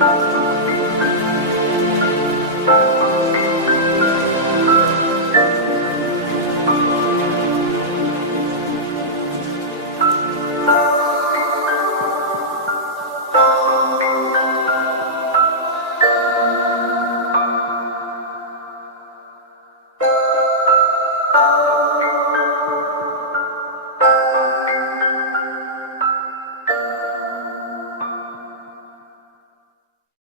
Bye.